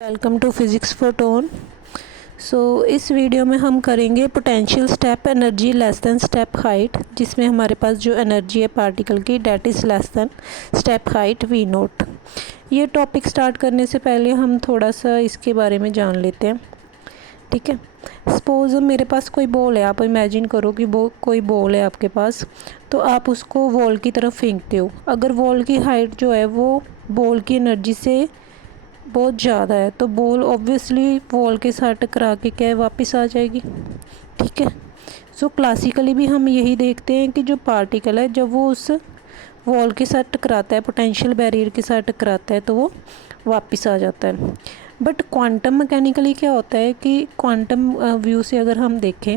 Welcome to physics for tone. इस वीडियो में हम करेंगे potential step energy less than step height, जिसमें हमारे पास जो एनर्जी है पार्टिकल की that is less than step height V naught. ये टॉपिक स्टार्ट करने से पहले हम थोड़ा सा इसके बारे में जान लेते हैं। ठीक है, सपोज़ मेरे पास कोई बॉल है। आप इमेजिन करो कि कोई बॉल है आपके पास, तो आप उसको वॉल की तरफ फेंकते हो। अगर वॉल की हाइट जो है वो बॉल की एनर्जी से बहुत ज़्यादा है तो बॉल ऑब्वियसली वॉल के साथ टकरा के क्या है, वापस आ जाएगी। ठीक है, क्लासिकली भी हम यही देखते हैं कि जो पार्टिकल है जब वो उस वॉल के साथ टकराता है, पोटेंशियल बैरियर के साथ टकराता है, तो वो वापस आ जाता है। बट क्वांटम मैकेनिकली क्या होता है कि क्वांटम व्यू से अगर हम देखें,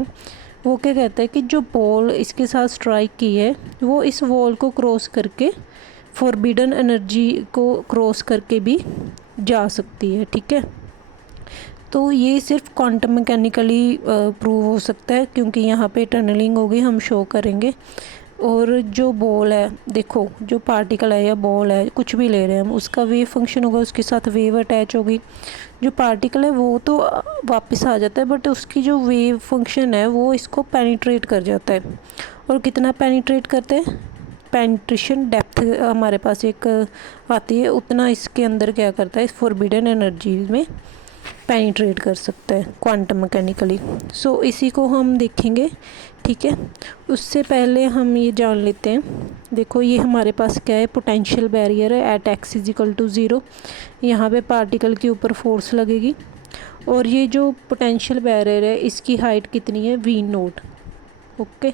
वो क्या कहता है कि जो बॉल इसके साथ स्ट्राइक की है वो इस वॉल को क्रॉस करके फॉरबिडन एनर्जी को क्रॉस करके भी जा सकती है। ठीक है, तो ये सिर्फ क्वांटम मैकेनिकली प्रूव हो सकता है, क्योंकि यहाँ पे टनलिंग होगी, हम शो करेंगे। और जो बॉल है, देखो जो पार्टिकल है या बॉल है, कुछ भी ले रहे हैं हम, उसका वेव फंक्शन होगा, उसके साथ वेव अटैच होगी। जो पार्टिकल है वो तो वापस आ जाता है, बट उसकी जो वेव फंक्शन है वो इसको पेनिट्रेट कर जाता है। और कितना पेनिट्रेट करते हैं, पेनिट्रेशन डेप्थ हमारे पास एक आती है, उतना इसके अंदर क्या करता है, इस फॉरबिडन एनर्जी में पेनिट्रेट कर सकता है क्वांटम मैकेनिकली। इसी को हम देखेंगे। ठीक है, उससे पहले हम ये जान लेते हैं। देखो ये हमारे पास क्या है, पोटेंशियल बैरियर है at x is equal to 0। यहाँ पे पार्टिकल के ऊपर फोर्स लगेगी, और ये जो पोटेंशियल बैरियर है इसकी हाइट कितनी है, V naught. Okay,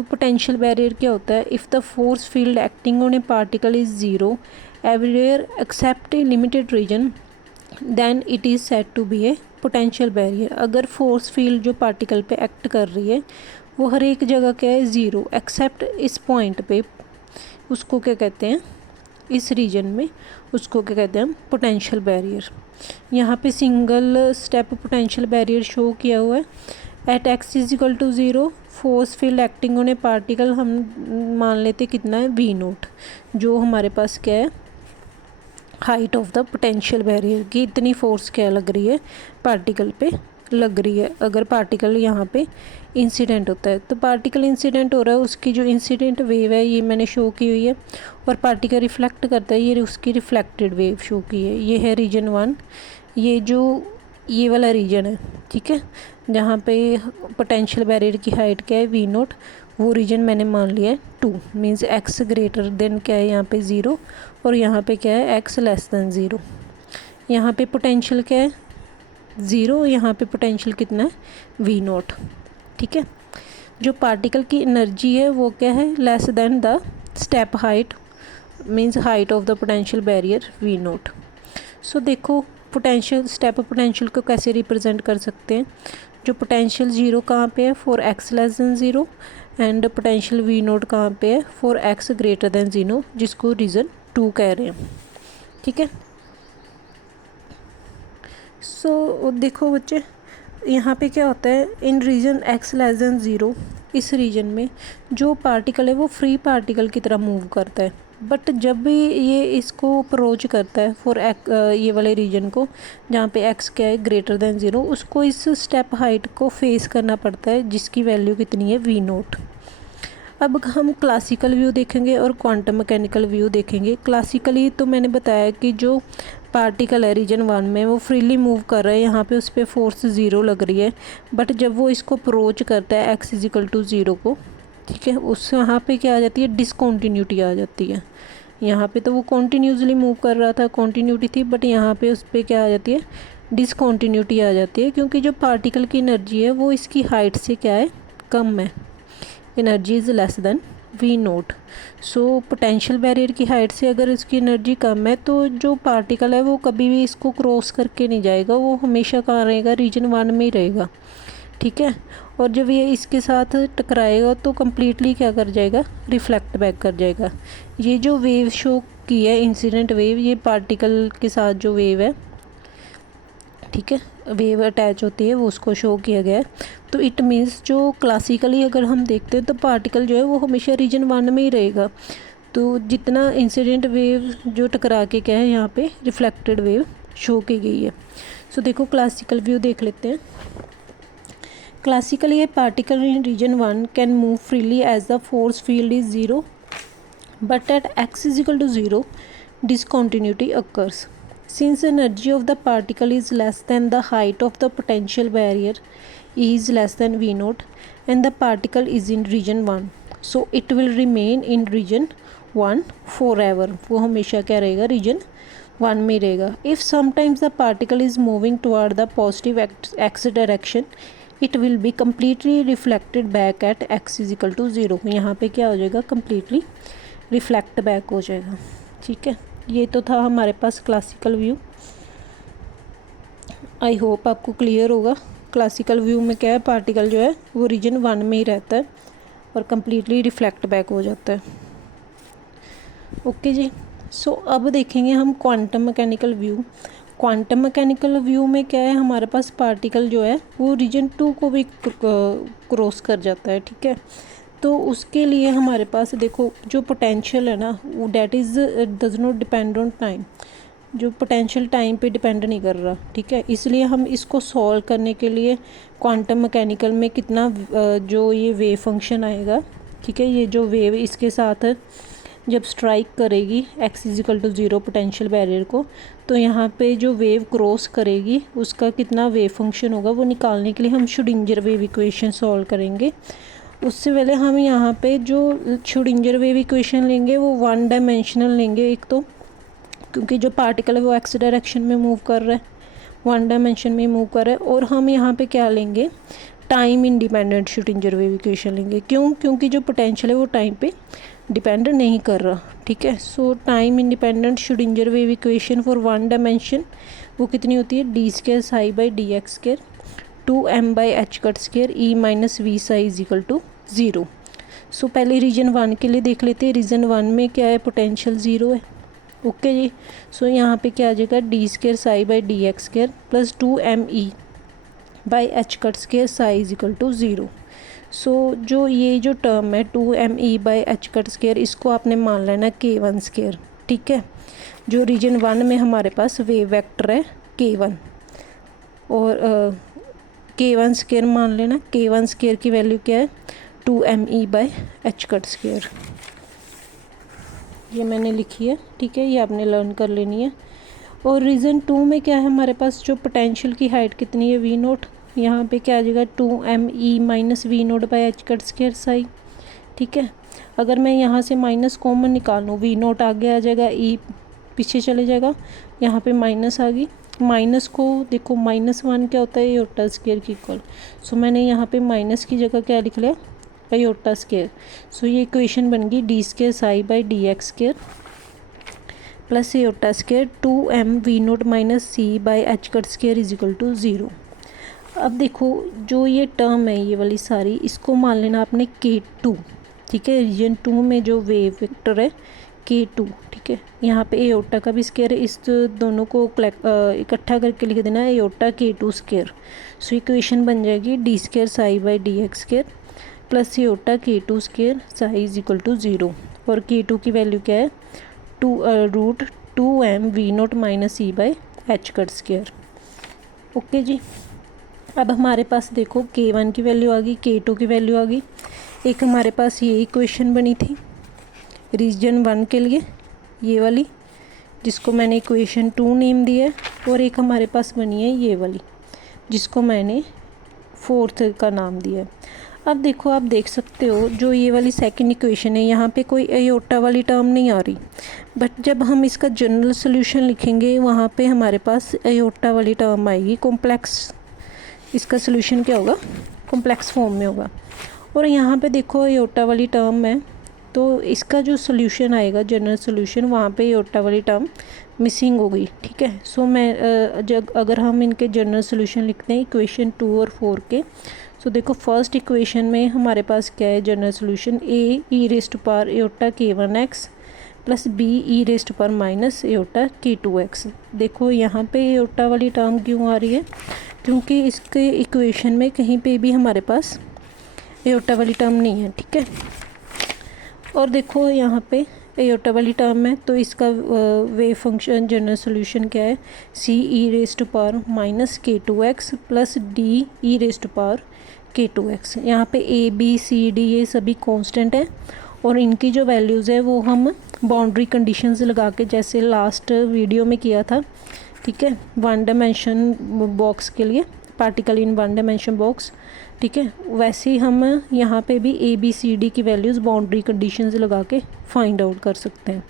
potential barrier क्या होता है, if the force field acting on a particle is zero everywhere except a limited region, then it is said to be a potential barrier. अगर force field जो particle पे act कर रही है वो हर एक जगह क्या है, ज़ीरो, एक्सेप्ट इस पॉइंट पे, उसको क्या कहते हैं, इस रीजन में उसको क्या कहते हैं, पोटेंशियल बैरियर। यहाँ पे single step potential barrier show किया हुआ है। At x is equal to 0 force field acting on a particle हम मान लेते कितना है, वी नोट, जो हमारे पास क्या है, height of the potential barrier की इतनी फोर्स क्या लग रही है, पार्टिकल पे लग रही है। अगर पार्टिकल यहाँ पे इंसिडेंट होता है, तो पार्टिकल इंसिडेंट हो रहा है, उसकी जो इंसिडेंट वेव है ये मैंने शो की हुई है, और पार्टिकल रिफ्लेक्ट करता है, ये उसकी रिफ्लेक्टेड वेव शो की है। ये है रीजन 1, ये वाला रीजन है। ठीक है, जहाँ पे पोटेंशियल बैरियर की हाइट क्या है, वी नोट, वो रीजन मैंने मान लिया है 2, मीन्स एक्स ग्रेटर देन क्या है यहाँ पे 0, और यहाँ पे क्या है, एक्स लेस देन 0। यहाँ पे पोटेंशियल क्या है, 0, यहाँ पे पोटेंशियल कितना है, वी नोट। ठीक है, जो पार्टिकल की एनर्जी है वो क्या है, less than the step height, means height of the potential barrier V naught. देखो पोटेंशियल स्टेप पोटेंशियल को कैसे रिप्रेजेंट कर सकते हैं। जो पोटेंशियल 0 कहाँ पे है, for x less than 0, and potential V naught कहाँ पे है, फॉर एक्स ग्रेटर देन 0, जिसको रीज़न 2 कह रहे हैं। ठीक है, देखो बच्चे, यहाँ पे क्या होता है, इन रीजन एक्स लेस देन 0, इस रीजन में जो पार्टिकल है वो फ्री पार्टिकल की तरह मूव करता है। बट जब भी ये इसको अप्रोच करता है फॉर ये वाले रीजन को, जहाँ पे एक्स क्या है, ग्रेटर देन 0, उसको इस स्टेप हाइट को फेस करना पड़ता है, जिसकी वैल्यू कितनी है, वी नोट। अब हम क्लासिकल व्यू देखेंगे और क्वांटम मैकेनिकल व्यू देखेंगे। क्लासिकली तो मैंने बताया कि जो पार्टिकल है रीजन 1 में वो फ्रीली मूव कर रहा है, यहाँ पे उस पर फोर्स 0 लग रही है, बट जब वो इसको अप्रोच करता है एक्स इज इक्वल टू 0 को, ठीक है, उस वहाँ पे क्या आ जाती है, डिसकॉन्टीन्यूटी आ जाती है। यहाँ पे तो वो कॉन्टीन्यूसली मूव कर रहा था, कॉन्टीन्यूटी थी, बट यहाँ पे उस पर क्या आ जाती है, डिसकॉन्टीन्यूटी आ जाती है, क्योंकि जो पार्टिकल की एनर्जी है वो इसकी हाइट से क्या है, कम है, energy is less than V naught. Potential barrier की हाइट से अगर इसकी एनर्जी कम है तो जो पार्टिकल है वो कभी भी इसको क्रॉस करके नहीं जाएगा, वो हमेशा कहाँ रहेगा, रीजन 1 में ही रहेगा। ठीक है, और जब ये इसके साथ टकराएगा तो कम्प्लीटली क्या कर जाएगा, रिफ्लेक्ट बैक कर जाएगा। ये जो वेव शो की है, इंसिडेंट वेव, ये पार्टिकल के साथ जो वेव है, ठीक है, वेव अटैच होती है, वो उसको शो किया गया है। तो इट मीन्स जो क्लासिकली अगर हम देखते हैं तो पार्टिकल जो है वो हमेशा रीजन 1 में ही रहेगा। तो जितना इंसिडेंट वेव जो टकरा के क्या है यहाँ पे रिफ्लेक्टेड वेव शो की गई है। सो देखो क्लासिकल व्यू देख लेते हैं। Classically a particle in region 1 can move freely as the force field is 0, but at x is equal to 0 discontinuity occurs. Since energy of the particle is less than the height of the potential barrier is less than v naught and the particle is in region 1, so it will remain in region 1 forever. वो हमेशा क्या रहेगा, region 1 में रहेगा. If sometimes the particle is moving toward the positive x direction, it will be completely reflected back at x is equal to 0. यहाँ पे क्या हो जाएगा, completely रिफ्लेक्ट बैक हो जाएगा. ठीक है, ये तो था हमारे पास क्लासिकल व्यू. आई होप आपको क्लियर होगा. क्लासिकल व्यू में क्या है, पार्टिकल जो है वो रीजन 1 में ही रहता है और कम्प्लीटली रिफ्लेक्ट बैक हो जाता है. ओके जी. सो अब देखेंगे हम quantum mechanical view. Quantum mechanical view में क्या है, हमारे पास पार्टिकल जो है वो रीजन 2 को भी क्रॉस कर जाता है. ठीक है, तो उसके लिए हमारे पास देखो जो पोटेंशियल है ना, वो that is does not depend on time. जो पोटेंशियल टाइम पे डिपेंड नहीं कर रहा. ठीक है, इसलिए हम इसको सॉल्व करने के लिए क्वांटम मैकेनिकल में कितना जो ये वेव फंक्शन आएगा. ठीक है, ये जो वेव इसके साथ जब स्ट्राइक करेगी x is equal to 0 potential barrier को, तो यहाँ पे जो वेव क्रॉस करेगी उसका कितना वेव फंक्शन होगा वो निकालने के लिए हम श्रोडिंगर वेव इक्वेशन सॉल्व करेंगे. उससे पहले हम यहाँ पे जो श्रोडिंगर वेव इक्वेशन लेंगे वो 1 डायमेंशनल लेंगे. एक तो क्योंकि जो पार्टिकल है वो एक्स डायरेक्शन में मूव कर रहा है, 1 डायमेंशन में मूव कर रहा है. और हम यहाँ पे क्या लेंगे, time independent Schrodinger wave equation लेंगे. क्यों? क्योंकि जो पोटेंशियल है वो टाइम पे डिपेंड नहीं कर रहा. ठीक है, so time independent Schrodinger wave equation for 1 dimension वो कितनी होती है, d² psi by dx square 2m by h cut square e minus V psi is equal to 0. So पहले रीजन 1 के लिए देख लेते हैं. रीजन 1 में क्या है, पोटेंशियल 0 है. ओके जी. सो यहाँ पे क्या आ जाएगा, d² psi by dx square plus 2me by h cut square psi is equal to 0. So जो ये जो टर्म है 2me by h cut square, इसको आपने मान लेना k1 स्क्वायर. ठीक है, जो रीजन 1 में हमारे पास वेव वेक्टर है k1 और k1 स्क्वायर मान लेना. k1 स्क्वायर की वैल्यू क्या है, 2me by h cut square. ये मैंने लिखी है. ठीक है, ये आपने लर्न कर लेनी है. और रीजन 2 में क्या है, हमारे पास जो पोटेंशियल की हाइट कितनी है, v नोट. यहाँ पे क्या आ जाएगा, 2me minus V naught by h cut square psi. ठीक है, अगर मैं यहाँ से माइनस कॉमन निकाल लूँ, वी नोट आगे आ जाएगा, e पीछे चले जाएगा, यहाँ पे माइनस आ गई. माइनस को देखो, -1 क्या होता है, एयोटा स्क्वायर की इक्वल. सो मैंने यहाँ पे माइनस की जगह क्या लिख लिया, एयोटा स्क्वायर. सो ये इक्वेशन बन गई d² psi by dx square plus iota square 2m V naught minus c by h cut square is equal to 0. अब देखो जो ये टर्म है ये वाली सारी, इसको मान लेना आपने k2. ठीक है, रीजन 2 में जो वेव वेक्टर है k2. ठीक है, यहाँ पे एयोटा का भी स्क्वायर है, इस दोनों को इकट्ठा करके लिख देना aorta k2 square. So equation बन जाएगी d² psi by dx square plus iota k2 square psi is equal to 0. और k2 की वैल्यू क्या है, √2m V naught minus e by h cut square. Okay जी. अब हमारे पास देखो k1 की वैल्यू आ गई, k2 की वैल्यू आ गई. एक हमारे पास ये इक्वेशन बनी थी रीजन 1 के लिए, ये वाली जिसको मैंने इक्वेशन 2 नेम दिया है. और एक हमारे पास बनी है ये वाली जिसको मैंने 4th का नाम दिया है. अब देखो, आप देख सकते हो जो ये वाली सेकंड इक्वेशन है, यहाँ पे कोई एयोटा वाली टर्म नहीं आ रही. बट जब हम इसका जनरल सोल्यूशन लिखेंगे वहाँ पे हमारे पास एयोटा वाली टर्म आएगी. कॉम्प्लेक्स, इसका सोल्यूशन क्या होगा, कॉम्प्लेक्स फॉर्म में होगा. और यहाँ पे देखो एयोटा वाली टर्म है, तो इसका जो सोल्यूशन आएगा जनरल सोल्यूशन, वहाँ पे एयोटा वाली टर्म मिसिंग हो गई. ठीक है, सो मैं जब अगर हम इनके जनरल सोल्यूशन लिखते हैं इक्वेशन 2 और 4 के, तो देखो फर्स्ट इक्वेशन में हमारे पास क्या है general solution, a e raise to power iota k1x plus b e raise to power minus iota k2x. देखो यहाँ पे एयोटा वाली टर्म क्यों आ रही है, क्योंकि इसके इक्वेशन में कहीं पे भी हमारे पास एयोटा वाली टर्म नहीं है. ठीक है, और देखो यहाँ पे एयोटा वाली टर्म है, तो इसका वेव फंक्शन जनरल सोल्यूशन क्या है, C E raise to power minus K to x plus D E raise to power K to x. यहाँ पे ए बी सी डी ये सभी कांस्टेंट है और इनकी जो वैल्यूज़ है वो हम बाउंड्री कंडीशंस लगा के जैसे लास्ट वीडियो में किया था, ठीक है, वन डायमेंशन बॉक्स के लिए, particle in one dimension box, ठीक है, वैसे ही हम यहाँ पे भी ए बी सी डी की वैल्यूज़ बाउंड्री कंडीशंस लगा के फाइंड आउट कर सकते हैं।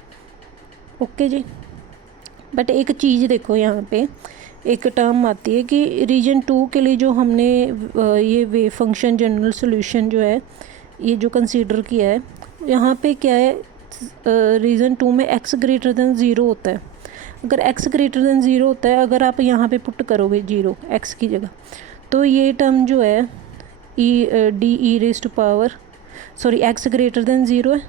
Okay ji. बट एक चीज़ देखो, यहाँ पे एक टर्म आती है कि रीजन 2 के लिए जो हमने ये वेव फंक्शन जनरल सोल्यूशन जो है ये जो कंसीडर किया है, यहाँ पे क्या है, रीजन 2 में x ग्रेटर देन 0 होता है। अगर x ग्रेटर देन 0 होता है, अगर आप यहाँ पे पुट करोगे 0 x की जगह, तो ये टर्म जो है D E raise to power x greater than 0 है,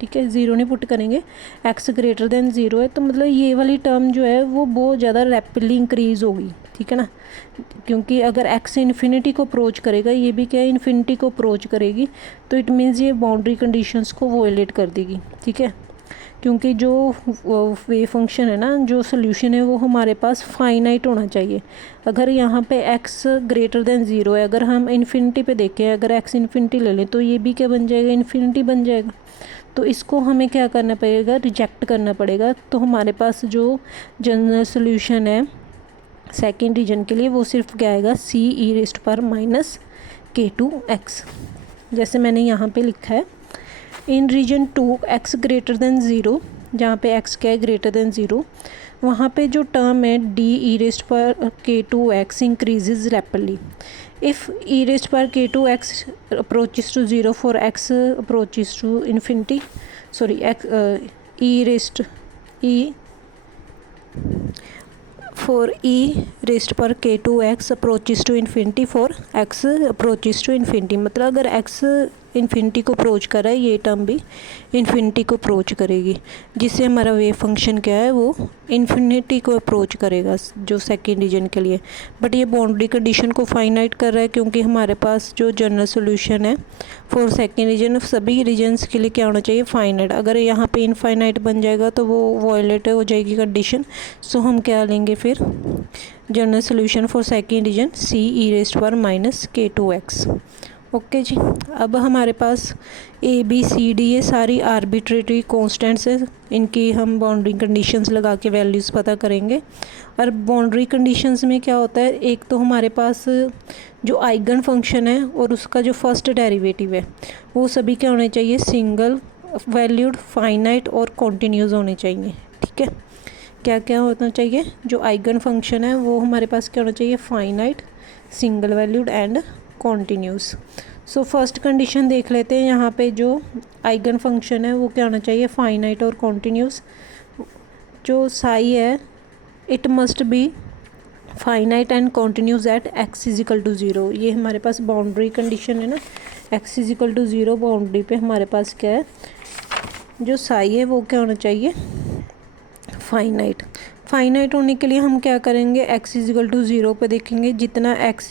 ठीक है, 0 नहीं पुट करेंगे, x ग्रेटर देन 0 है, तो मतलब ये वाली टर्म जो है वो बहुत ज़्यादा रैपिडली इंक्रीज़ होगी, ठीक है ना, क्योंकि अगर x इन्फिनिटी को अप्रोच करेगा, ये भी क्या है, इन्फिनिटी को अप्रोच करेगी, तो इट मीन्स ये बाउंड्री कंडीशंस को वोलेट कर देगी, ठीक है, क्योंकि जो वेव फंक्शन है ना, जो सोल्यूशन है वो हमारे पास फाइनाइट होना चाहिए। अगर यहाँ पे x ग्रेटर देन 0 है, अगर हम इन्फिनिटी पे देखें, अगर x इन्फिनिटी ले लें, तो ये भी क्या बन जाएगा, इन्फिनिटी बन जाएगा, तो इसको हमें क्या करना पड़ेगा, रिजेक्ट करना पड़ेगा। तो हमारे पास जो जनरल सोल्यूशन है सेकेंड रीजन के लिए वो सिर्फ क्या आएगा, सी E raise to power minus K to x, जैसे मैंने यहाँ पे लिखा है। इन रीजन 2 x ग्रेटर देन 0, जहाँ पे x क्या है, ग्रेटर देन 0, वहाँ पे जो टर्म है D E raise to power K to X increases rapidly. If E raise to power K to X approaches to 0 for x approaches to infinity, sorry E raise for e raised पर K to X approaches to infinity for x approaches to infinity, मतलब अगर x infinity को approach कर रहा है, ये term भी infinity को अप्रोच करेगी, जिससे हमारा वेव फंक्शन क्या है, वो इन्फिनिटी को अप्रोच करेगा जो सेकेंड रीजन के लिए। बट ये बाउंड्री कंडीशन को फाइनाइट कर रहा है, क्योंकि हमारे पास जो जनरल सोल्यूशन है फॉर सेकेंड रीजन सभी रीजन्स के लिए क्या होना चाहिए, फाइनाइट। अगर यहाँ पे इनफाइनाइट बन जाएगा तो वो वॉयलेट हो जाएगी कंडीशन। सो हम क्या लेंगे फिर, general solution for second region C E raise to power minus K to x. Okay जी। अब हमारे पास ए बी सी डी ये सारी आर्बिट्रेटरी कॉन्स्टेंट्स है, इनकी हम बाउंड्री कंडीशंस लगा के वैल्यूज़ पता करेंगे। और बाउंड्री कंडीशंस में क्या होता है, एक तो हमारे पास जो आइगन फंक्शन है और उसका जो फर्स्ट डेरिवेटिव है वो सभी क्या होने चाहिए, सिंगल वैल्यूड, फाइनाइट और कॉन्टीन्यूस होने चाहिए, ठीक है। क्या क्या होना चाहिए, जो आइगन फंक्शन है वो हमारे पास क्या होना चाहिए, finite, single valued and continuous. So first condition देख लेते हैं, यहाँ पे जो आइगन फंक्शन है वो क्या होना चाहिए, फाइनाइट और कॉन्टीन्यूस। जो साई है it must be finite and continuous at x is equal to 0। ये हमारे पास बाउंड्री कंडीशन है ना, एक्स इजिकल टू 0 बाउंड्री पे हमारे पास क्या है, जो साई है वो क्या होना चाहिए, फाइनाइट। फाइनाइट होने के लिए हम क्या करेंगे, x इजिकल टू 0 पे देखेंगे, जितना x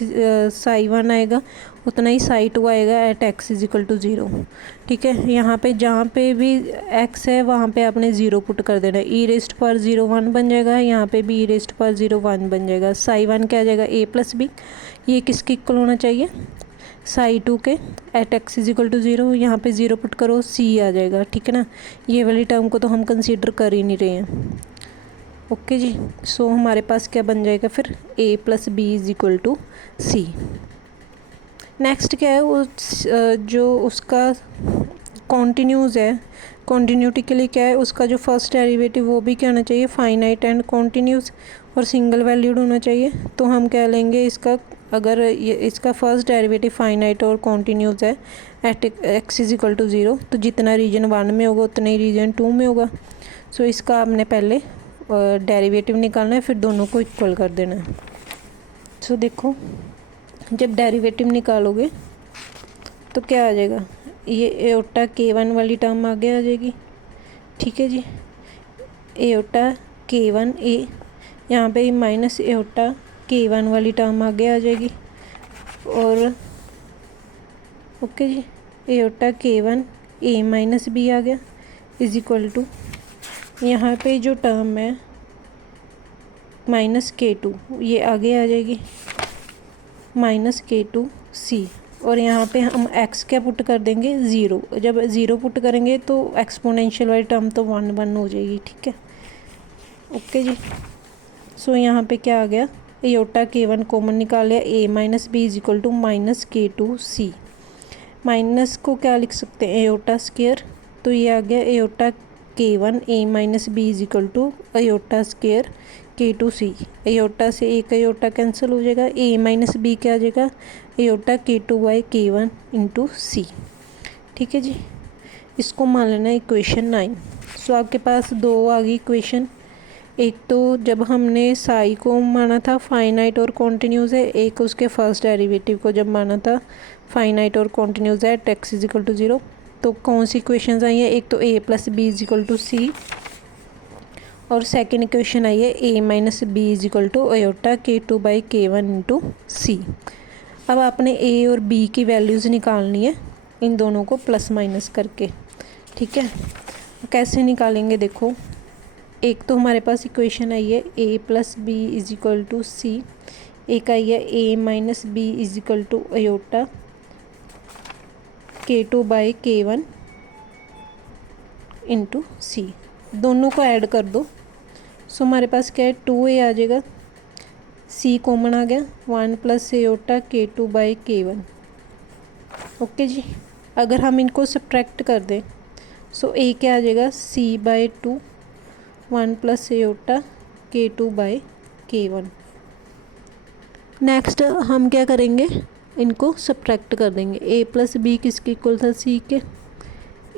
साई 1 आएगा उतना ही साई 2 आएगा एट x इजिकल टू 0, ठीक है। यहाँ पे जहाँ पे भी x है वहाँ पे आपने 0 पुट कर देना है, ई रेस्ट पर 0 1 बन जाएगा, यहाँ पे भी ई रेस्ट पर 0 1 बन जाएगा। साई 1 क्या आ जाएगा, a प्लस बी, ये किसके इक्वल होना चाहिए, साई 2 के एट x इजिकल टू 0, यहाँ पे 0 पुट करो c आ जाएगा, ठीक है ना। ये वाली टर्म को तो हम कंसीडर कर ही नहीं रहे हैं। ओके जी। सो हमारे पास क्या बन जाएगा फिर, a plus B is equal to C. Next क्या है, उस जो उसका कॉन्टीन्यूज़ है, कॉन्टीन्यूटी के लिए क्या है, उसका जो फर्स्ट डेरिवेटिव वो भी क्या होना चाहिए, फाइनाइट एंड कॉन्टीन्यूस और सिंगल वैल्यूड होना चाहिए। तो हम क्या लेंगे इसका, अगर ये इसका फर्स्ट डेरिवेटिव फाइनाइट और कॉन्टीन्यूस है at x is equal to 0, तो जितना रीजन 1 में होगा उतना ही रीजन 2 में होगा। सो इसका आपने पहले डेरिवेटिव निकालना है, फिर दोनों को इक्वल कर देना है। सो देखो, जब डेरिवेटिव निकालोगे तो क्या आ जाएगा, ये एओटा k1 वाली टर्म आगे आ जाएगी, ठीक है जी, एओटा k1 a, यहाँ पे माइनस एओटा k1 वाली टर्म आगे आ जाएगी, और ओके जी, iota k1 a minus b आ गया, इज इक्वल टू, यहाँ पे जो टर्म है -k2 ये आगे आ जाएगी -k2c, और यहाँ पे हम x क्या पुट कर देंगे 0। जब 0 पुट करेंगे तो एक्सपोनेंशियल वाली टर्म तो 1 हो जाएगी, ठीक है। ओके जी। सो यहाँ पे क्या आ गया, एयोटा k1 कॉमन निकाल लिया, a minus B is equal to -k2c। Minus को क्या लिख सकते हैं, एयोटा स्क्वायर, तो ये आ गया iota k1 a minus B is equal to iota square k2c। Iota से एक एयोटा कैंसिल हो जाएगा, a माइनस बी क्या आ जाएगा, एयोटा k2/k1 इंटू सी, ठीक है जी। इसको मान लेना इक्वेशन 9। सो आपके पास दो आ गई इक्वेशन। एक तो जब हमने साई को माना था फाइनाइट और कॉन्टिन्यूस है, एक उसके फर्स्ट डेरिवेटिव को जब माना था फाइनाइट और कॉन्टिन्यूस है x इज इक्वल टू 0। तो कौन सी इक्वेशंस आई है, एक तो a plus B is equal to C, और सेकेंड इक्वेशन आई है a minus B is equal to iota k2/k1 into C. अब आपने a और b की वैल्यूज़ निकालनी है, इन दोनों को प्लस माइनस करके, ठीक है। कैसे निकालेंगे देखो, एक तो हमारे पास इक्वेशन आई है a plus B is equal to C, एक आई है a minus B is equal to iota k2/k1 into C. दोनों को ऐड कर दो। सो हमारे पास क्या है, 2a आ जाएगा, c कॉमन आ गया, 1 प्लस एयोटा k2/k1। ओके जी। अगर हम इनको सब्ट्रैक्ट कर दें, सो a क्या आ जाएगा, c/2, 1 plus aorta k2/k1। Next हम क्या करेंगे, इनको सब्ट्रैक्ट कर देंगे। a प्लस बी किसके इक्वल था, c के,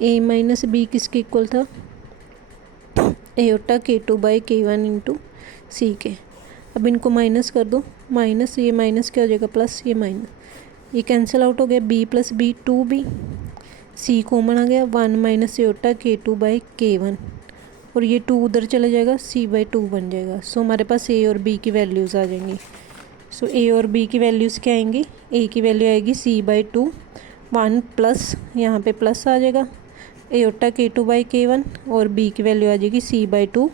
a माइनस बी किसके इक्वल था, एयोटा k2/k1 इंटू सी के। अब इनको माइनस कर दो, माइनस ये माइनस क्या हो जाएगा, प्लस ये माइनस, ये कैंसिल आउट हो गया, b plus B 2b, c common आ गया, 1 माइनस एयोटा k2/k1, और ये 2 उधर चले जाएगा, c/2 बन जाएगा। सो हमारे पास a और b की वैल्यूज़ आ जाएंगी। सो a और b की वैल्यूज़ क्या आएंगी, a की वैल्यू आएगी c/2, 1 प्लस यहाँ पे प्लस आ जाएगा एयोटा k2/k1, और b की वैल्यू आ जाएगी c/2,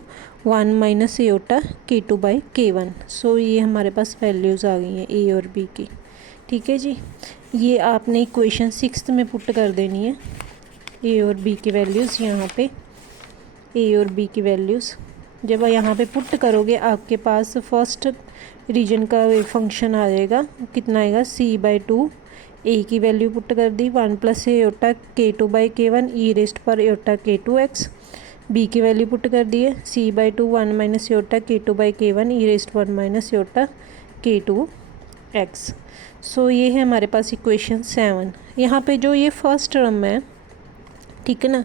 1 माइनस एयोटा k2/k1। सो ये हमारे पास वैल्यूज़ आ गई हैं a और b की, ठीक है जी। ये आपने इक्वेशन 6 में पुट कर देनी है, a और b की वैल्यूज़, यहाँ पे a और b की वैल्यूज़ जब यहाँ पे पुट करोगे आपके पास फर्स्ट रीजन का फंक्शन आ जाएगा, कितना आएगा, c/2, a की वैल्यू पुट कर दी, 1 प्लस एयोटा k2/k1 ई रेस्ट पर एयोटा k2x, b की वैल्यू पुट कर दी है, c/2, 1 माइनस एयोटा k2/k1 ई रेस्ट पर माइनस एयोटा k2x। सो ये है हमारे पास इक्वेशन 7। यहाँ पे जो ये फर्स्ट टर्म है, ठीक है ना,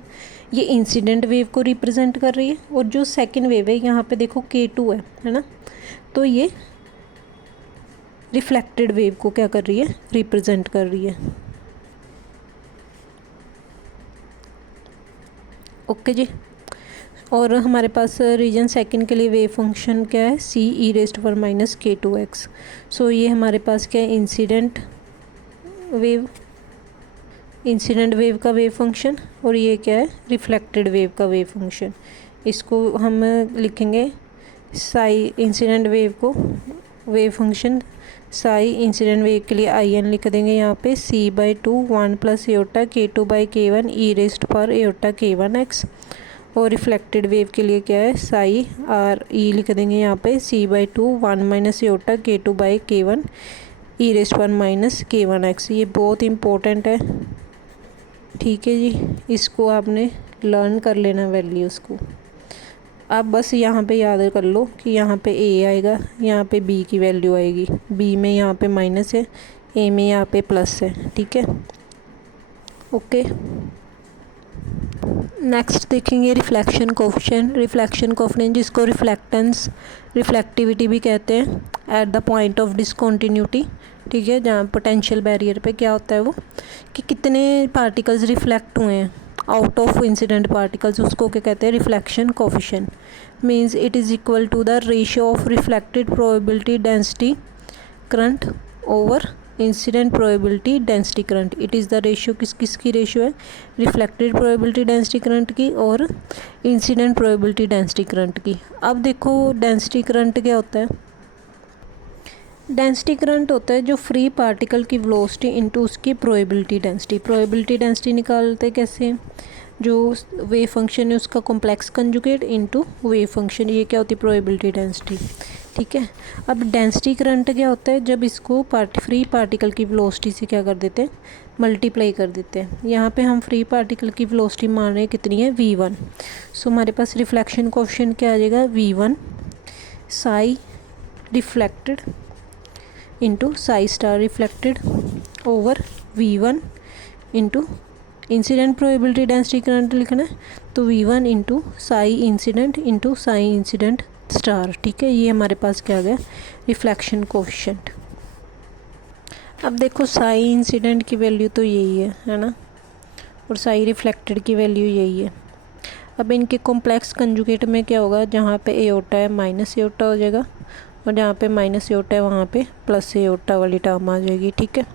ये इंसिडेंट वेव को रिप्रेजेंट कर रही है, और जो सेकंड वेव है यहाँ पे देखो k2 है ना, तो ये रिफ्लेक्टेड वेव को क्या कर रही है, रिप्रेजेंट कर रही है। ओके जी। और हमारे पास रीजन सेकंड के लिए वेव फंक्शन क्या है, c ई रेस्ट पर माइनस k2x। सो ये हमारे पास क्या है, इंसिडेंट वेव का वेव फंक्शन, और ये क्या है, रिफ्लेक्टेड वेव का वेव फंक्शन। इसको हम लिखेंगे साई इंसिडेंट वेव को, wave function Sai incident wave के लिए in लिख देंगे यहाँ पे, c/2, 1 प्लस एयोटा k2/k1 ई रेस्ट पर एयोटा k1x, और रिफ्लेक्टेड वेव के लिए क्या है, साई आर ई लिख देंगे यहाँ पे, c/2, 1 माइनस एयोटा k2/k1 ई रेस्ट पर माइनस k1x। ये बहुत इंपॉर्टेंट है, ठीक है जी। इसको आपने लर्न कर लेना वैल्यूज़ को। आप बस यहाँ पे याद कर लो कि यहाँ पे a आएगा, यहाँ पे b की वैल्यू आएगी, b में यहाँ पे माइनस है, a में यहाँ पे प्लस है, ठीक है। ओके, नेक्स्ट देखेंगे रिफ्लेक्शन कोफिशिएंट। रिफ्लेक्शन कोफिशिएंट जिसको रिफ्लेक्टेंस, रिफ्लेक्टिविटी भी कहते हैं, at the point of discontinuity, ठीक है, जहाँ पोटेंशियल बैरियर पे क्या होता है वो, कि कितने पार्टिकल्स रिफ्लेक्ट हुए हैं आउट ऑफ इंसिडेंट पार्टिकल्स, उसको क्या कहते हैं, reflection coefficient. Means it is equal to the ratio of reflected probability density current over incident probability density current. It is the ratio किसकी रेशियो है, रिफ्लेक्टेड प्रोबेबिलिटी डेंसिटी करंट की और incident probability density current की। अब देखो density current क्या होता है, डेंसिटी करंट होता है जो फ्री पार्टिकल की वेलोसिटी इनटू उसकी प्रोबेबिलिटी डेंसिटी। प्रोबेबिलिटी डेंसिटी निकालते कैसे, जो वेव फंक्शन है उसका complex conjugate into wave function, ये क्या होती है प्रोबेबिलिटी डेंसिटी। ठीक है, अब डेंसिटी करंट क्या होता है, जब इसको फ्री पार्टिकल की वेलोसिटी से क्या कर देते हैं, मल्टीप्लाई कर देते हैं। यहाँ पे हम फ्री पार्टिकल की वेलोसिटी मान रहे हैं कितनी है, v1। सो हमारे पास रिफ्लेक्शन कोएफिशिएंट क्या आ जाएगा, v1 Sai reflected into Sai star reflected over v1 into incident probability density current लिखना है तो v1 into Sai incident into Sai incident star. ठीक है, ये हमारे पास क्या आ गया, रिफ्लेक्शन कोएफिशिएंट। अब देखो साई इंसिडेंट की वैल्यू तो यही है ना, और साई रिफ्लेक्टेड की वैल्यू यही है। अब इनके कॉम्प्लेक्स कंजुगेट में क्या होगा, जहाँ पे एओटा है माइनस एओटा हो जाएगा, और जहाँ पे माइनस एओटा है वहाँ पे प्लस एओटा वाली टर्म आ जाएगी। ठीक है,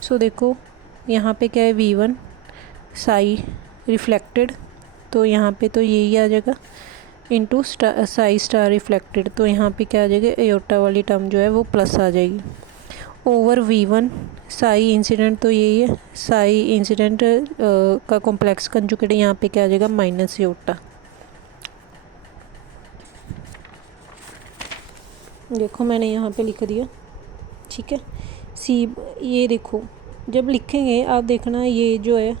सो देखो यहाँ पे क्या है, v1 साई रिफ्लेक्टेड, तो यहाँ पे तो यही आ जाएगा इंटू साई स्टार रिफ्लेक्टेड, तो यहाँ पे क्या आ जाएगा, एओटा वाली टर्म जो है वो प्लस आ जाएगी, ओवर v1 साई इंसिडेंट, तो यही है साई इंसिडेंट का कॉम्प्लेक्स कंजुगेट, यहाँ पे क्या आ जाएगा, माइनस एओटा। देखो मैंने यहाँ पे लिख दिया। ठीक है, सी ये देखो जब लिखेंगे आप देखना, ये जो है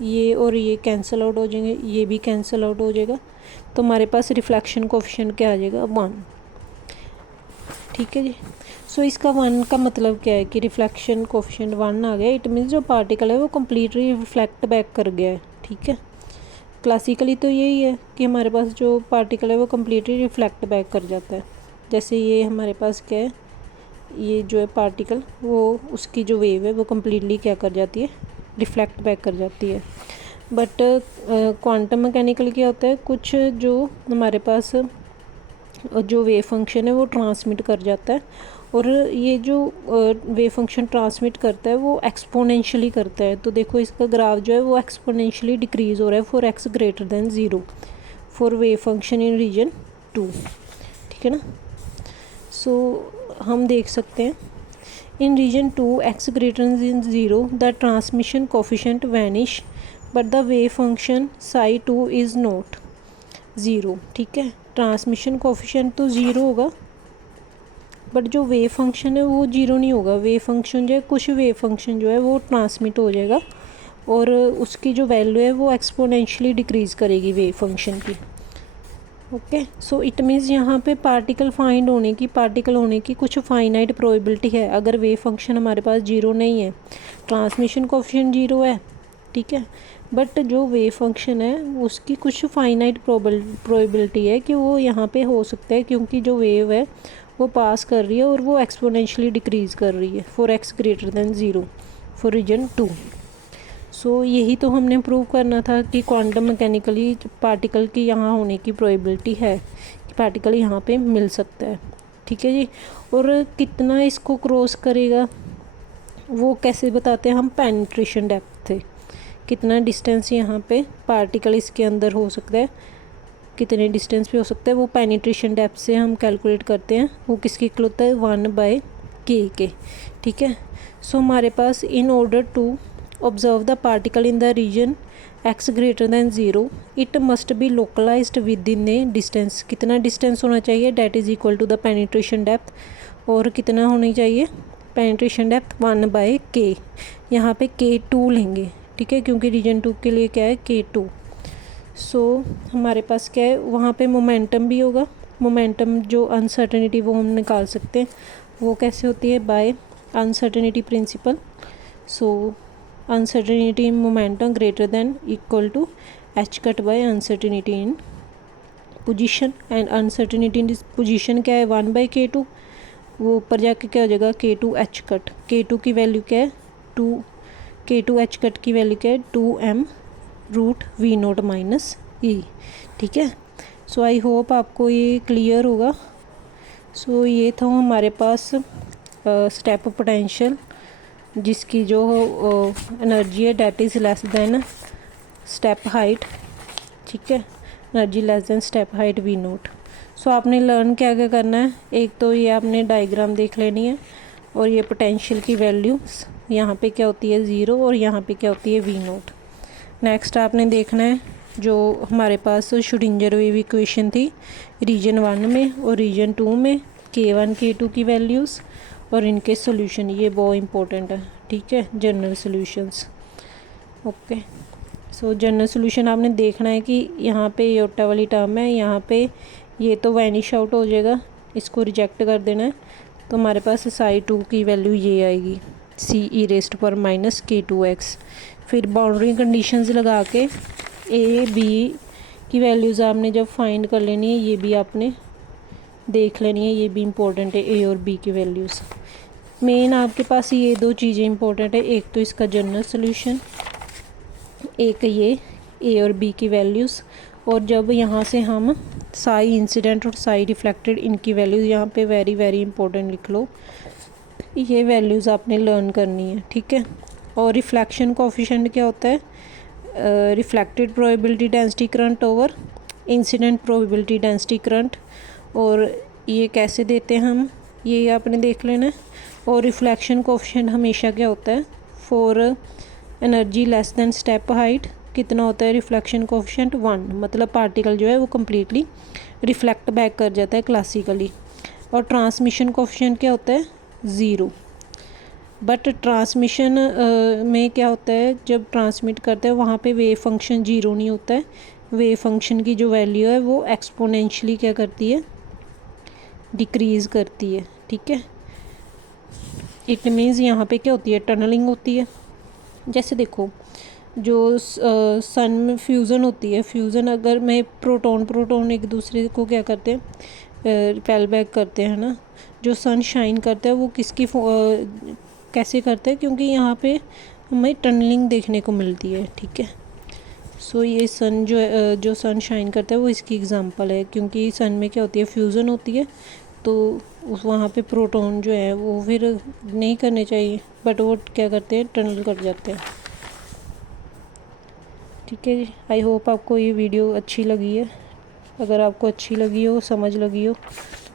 ये और ये कैंसिल आउट हो जाएंगे, ये भी कैंसिल आउट हो जाएगा, तो हमारे पास रिफ्लेक्शन कोएफिशिएंट क्या आ जाएगा, 1। ठीक है जी, सो इसका 1 का मतलब क्या है कि रिफ्लेक्शन कोएफिशिएंट 1 आ गया, इट मीन्स जो पार्टिकल है वो कम्प्लीटली रिफ्लेक्ट बैक कर गया है। ठीक है, क्लासिकली तो यही है कि हमारे पास जो पार्टिकल है वो कम्प्लीटली रिफ्लेक्ट बैक कर जाता है। जैसे ये हमारे पास क्या है, ये जो है पार्टिकल वो उसकी जो वेव है वो कम्प्लीटली क्या कर जाती है, रिफ्लेक्ट बैक कर जाती है। बट क्वांटम मैकेनिकल क्या होता है, कुछ जो हमारे पास जो वेव फंक्शन है वो ट्रांसमिट कर जाता है, और ये जो वेव फंक्शन ट्रांसमिट करता है वो एक्सपोनेंशियली करता है। तो देखो इसका ग्राफ जो है वो एक्सपोनेंशियली डिक्रीज़ हो रहा है for x greater than 0 for wave function in region 2। ठीक है ना, सो हम देख सकते हैं in region 2 x greater than 0 the transmission coefficient vanish but the wave function psi 2 is not 0। ठीक है, ट्रांसमिशन कोफिशिएंट तो 0 होगा बट जो वेव फंक्शन है वो 0 नहीं होगा। वेव फंक्शन जो है, कुछ वेव फंक्शन जो है वो ट्रांसमिट हो जाएगा और उसकी जो वैल्यू है वो एक्सपोनेंशियली डिक्रीज़ करेगी वेव फंक्शन की। ओके, सो इट मीन्स यहाँ पे पार्टिकल होने की कुछ फाइनाइट प्रोबेबिलिटी है। अगर वेव फंक्शन हमारे पास 0 नहीं है, ट्रांसमिशन कोफिशिएंट 0 है, ठीक है, बट जो वेव फंक्शन है उसकी कुछ फाइनाइट प्रोबेबिलिटी है कि वो यहाँ पे हो सकता है, क्योंकि जो वेव है वो पास कर रही है और वो एक्सपोनेंशियली डिक्रीज़ कर रही है for x greater than 0 for region 2। So यही तो हमने प्रूव करना था कि क्वांटम मैकेनिकली पार्टिकल की यहाँ होने की प्रोबेबिलिटी है कि पार्टिकल यहाँ पे मिल सकता है। ठीक है जी, और कितना इसको क्रॉस करेगा वो कैसे बताते हैं हम, पेनिट्रेशन डेप्थ थे, कितना डिस्टेंस यहाँ पे पार्टिकल इसके अंदर हो सकता है, कितने डिस्टेंस पे हो सकता है, वो पेनिट्रेशन डेप्थ से हम कैलकुलेट करते हैं। वो किसके इक्वल होता है, 1/k के। ठीक है, सो हमारे पास in order to observe the particle in the region x greater than 0 it must be localized within a distance. कितना डिस्टेंस होना चाहिए, that is equal to the penetration depth, और कितना होनी चाहिए पेनिट्रेशन डेप्थ 1/k। यहाँ पे k2 लेंगे, ठीक है, क्योंकि रीजन 2 के लिए क्या है k2। सो हमारे पास क्या है, वहाँ पे मोमेंटम भी होगा। मोमेंटम जो अनसर्टेनिटी वो हम निकाल सकते हैं, वो कैसे होती है, by uncertainty principle. So uncertainty in momentum greater than equal to h cut by uncertainty in position, and uncertainty in position क्या है 1/k2, वो ऊपर जाके क्या हो जाएगा k2 h कट। k2 की वैल्यू क्या है 2, k2 h कट की वैल्यू क्या है 2m√v0 माइनस e। ठीक है, सो आई होप आपको ये क्लियर होगा। सो ये था हमारे पास स्टेप पोटेंशियल जिसकी जो एनर्जी है that is less than step height, ठीक है, energy less than step height V naught. So आपने लर्न क्या क्या करना है, एक तो ये आपने डायग्राम देख लेनी है और ये पोटेंशियल की वैल्यूज़, यहाँ पे क्या होती है 0 और यहाँ पे क्या होती है वी नोट। नेक्स्ट आपने देखना है जो हमारे पास श्रोडिंगर वेव इक्वेशन थी रीजन 1 में और रीजन 2 में, K1 K2 की वैल्यूज़ और इनके सॉल्यूशन, ये बहुत इंपॉर्टेंट है, ठीक है, जनरल सॉल्यूशंस। ओके, सो जनरल सॉल्यूशन आपने देखना है कि यहाँ पे योटा वाली टर्म है, यहाँ पे ये तो वैनिश आउट हो जाएगा, इसको रिजेक्ट कर देना है, तो हमारे पास psi2 की वैल्यू ये आएगी CE⁻−K2x। फिर बाउंड्री कंडीशंस लगा के ए बी की वैल्यूज़ आपने जब फाइंड कर लेनी है, ये भी आपने देख लेनी है, ये भी इम्पोर्टेंट है, ए और बी की वैल्यूज़। मेन आपके पास ये दो चीज़ें इंपॉर्टेंट है, एक तो इसका जनरल सोल्यूशन, एक ये ए और बी की वैल्यूज़। और जब यहाँ से हम साई इंसिडेंट और साई रिफ्लेक्टेड इनकी वैल्यूज़ यहाँ पे वेरी वेरी इंपॉर्टेंट लिख लो, ये वैल्यूज़ आपने लर्न करनी है, ठीक है। और रिफ्लेक्शन कोफिशिएंट क्या होता है, reflected probability density current over incident probability density current, और ये कैसे देते हैं हम, ये आपने देख लेना है। और रिफ्लेक्शन कोफिशिएंट हमेशा क्या होता है, for energy less than step height कितना होता है रिफ्लेक्शन कोफिशिएंट 1, मतलब पार्टिकल जो है वो कम्प्लीटली रिफ्लेक्ट बैक कर जाता है क्लासिकली। और ट्रांसमिशन कोफिशिएंट क्या होता है 0। बट ट्रांसमिशन में क्या होता है, जब ट्रांसमिट करते हैं वहाँ पे वेव फंक्शन 0 नहीं होता है, वेव फंक्शन की जो वैल्यू है वो एक्सपोनेंशियली क्या करती है, डिक्रीज़ करती है, ठीक है। इट मीन्स यहाँ पे क्या होती है, टनलिंग होती है। जैसे देखो जो सन में फ्यूज़न होती है, फ्यूज़न अगर में प्रोटॉन एक दूसरे को क्या करते हैं, रिपेल बैक करते हैं ना, जो सन शाइन करता है वो किसकी कैसे करते हैं, क्योंकि यहाँ पे हमें टनलिंग देखने को मिलती है, ठीक है। सो ये सन जो सन शाइन करता है वो इसकी एग्जांपल है, क्योंकि सन में क्या होती है, फ्यूज़न होती है, तो उस वहाँ पे प्रोटॉन जो है वो फिर नहीं करने चाहिए, बट वो क्या करते हैं, टनल कर जाते हैं, ठीक है जी। आई होप आपको ये वीडियो अच्छी लगी है। अगर आपको अच्छी लगी हो, समझ लगी हो,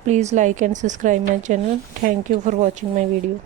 please like and subscribe my channel. Thank you for watching my video.